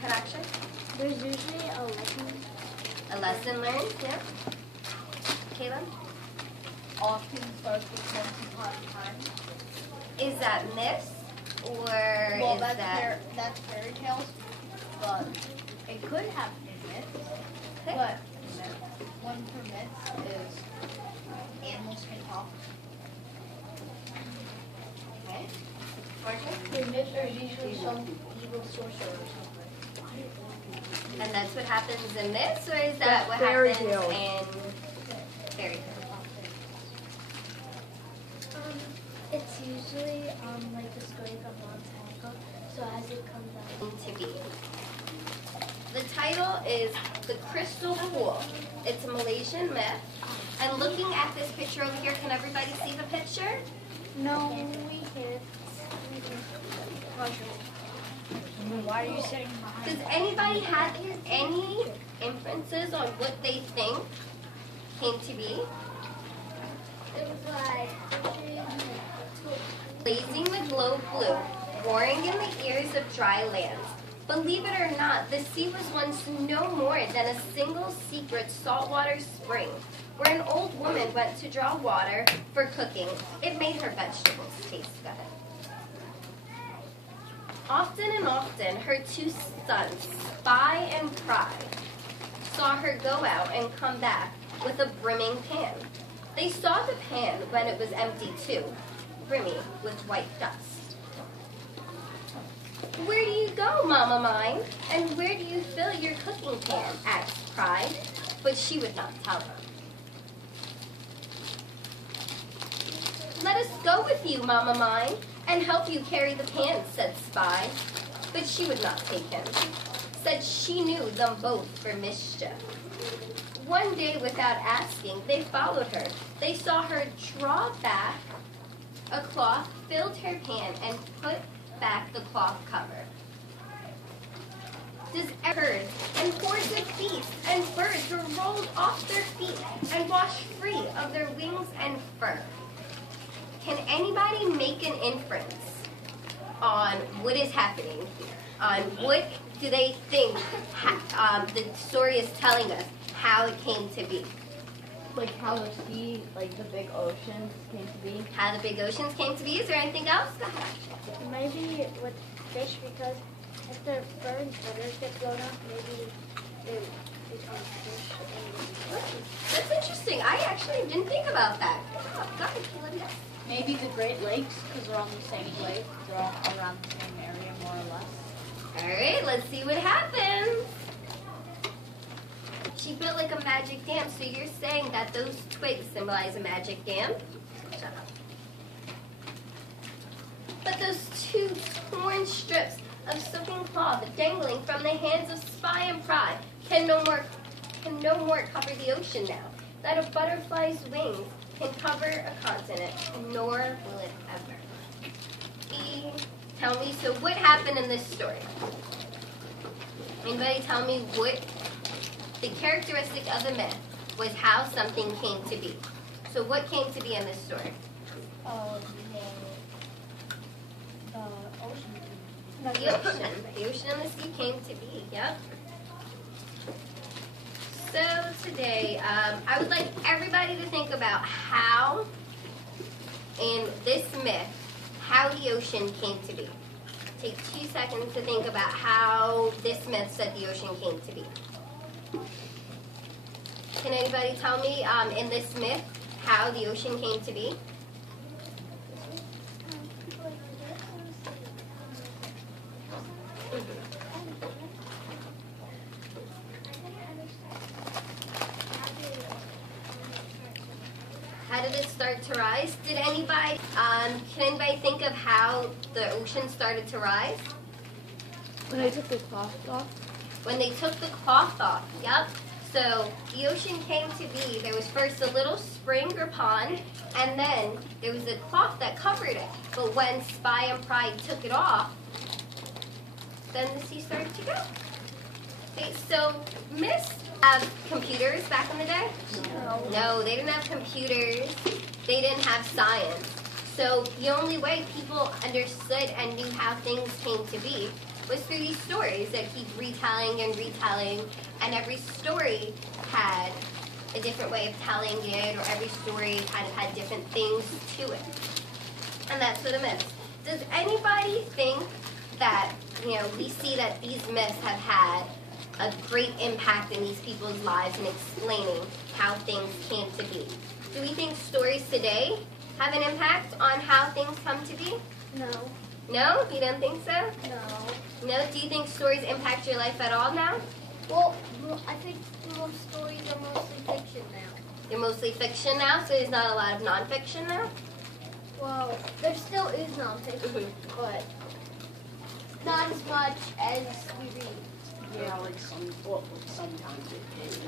connection? There's usually a lesson. A lesson learned, yeah. Caleb? Often starts with once upon a time. Is that myths or Well, is that's fairy tales, but it could happen in myths. Okay. But one for myths is animals can talk. Okay. Marshall? The myths are usually some evil sorcerer or something. And that's what happens in myths, or is that what fairy happens tales. in fairy tales? It's usually like the story from a long time ago. So as it comes out. To be. The title is The Crystal Pool. It's a Malaysian myth. And looking at this picture over here, can everybody see the picture? No, we can't. Why are you sitting behind? Does anybody have any inferences on what they think came to be? It was like Blazing the globe blue, roaring in the ears of dry lands. Believe it or not, the sea was once no more than a single secret saltwater spring, where an old woman went to draw water for cooking. It made her vegetables taste good. Often and often, her two sons, Spy and Pride, saw her go out and come back with a brimming pan. They saw the pan when it was empty too, brimmy with white dust. "Where do you go, Mama mine? And where do you fill your cooking pan?" asked Pride, but she would not tell them. "Let us go with you, Mama mine, and help you carry the pan," said Spy, but she would not take him. Said she knew them both for mischief. One day, without asking, they followed her. They saw her draw back a cloth, filled her pan, and put back the cloth cover. Does herds and hordes of beasts and birds were rolled off their feet and washed free of their wings and fur. Can anybody make an inference on what is happening here? On what do they think the story is telling us how it came to be? Like how the sea, like the big oceans came to be. How the big oceans came to be? Is there anything else? Go ahead. maybe with fish because if the birds' feathers get blown up, maybe they become fish. That's interesting. I actually didn't think about that. Go ahead, Caleb. Yes. Maybe the Great Lakes, because they're on the same lake. They're all around the same area, more or less. All right, let's see what happens. She built like a magic dam, so you're saying that those twigs symbolize a magic dam? Shut up. But those two torn strips of silken cloth dangling from the hands of Spy and Pride can no more cover the ocean now. That a butterfly's wings can cover a continent, nor will it ever. Tell me, so what happened in this story? Anybody tell me what the characteristic of the myth was, how something came to be. So what came to be in this story? The ocean. The ocean. The ocean and the sea came to be, yep. So today, I would like everybody to think about how, in this myth, how the ocean came to be. Take 2 seconds to think about how this myth said the ocean came to be. Can anybody tell me, in this myth, how the ocean came to be? How did it start to rise? Did anybody, can anybody think of how the ocean started to rise? When they took the cloth off. When they took the cloth off, yep. So the ocean came to be, there was first a little spring or pond, and then there was a cloth that covered it. But when Spy and Pride took it off, then the sea started to go. Okay, so myths have computers back in the day? No, they didn't have computers. They didn't have science. So the only way people understood and knew how things came to be was through these stories that keep retelling and retelling, and every story had a different way of telling it, or every story kind of had different things to it. And that's what a myth. Does anybody think that, we see that these myths have had a great impact in these people's lives in explaining how things came to be? Do we think stories today have an impact on how things come to be? No. No? You don't think so? No. No? Do you think stories impact your life at all now? Well, I think most stories are mostly fiction now. They're mostly fiction now, so there's not a lot of nonfiction now? Well, there still is nonfiction, but not as much as we read. Yeah, like sometimes it is.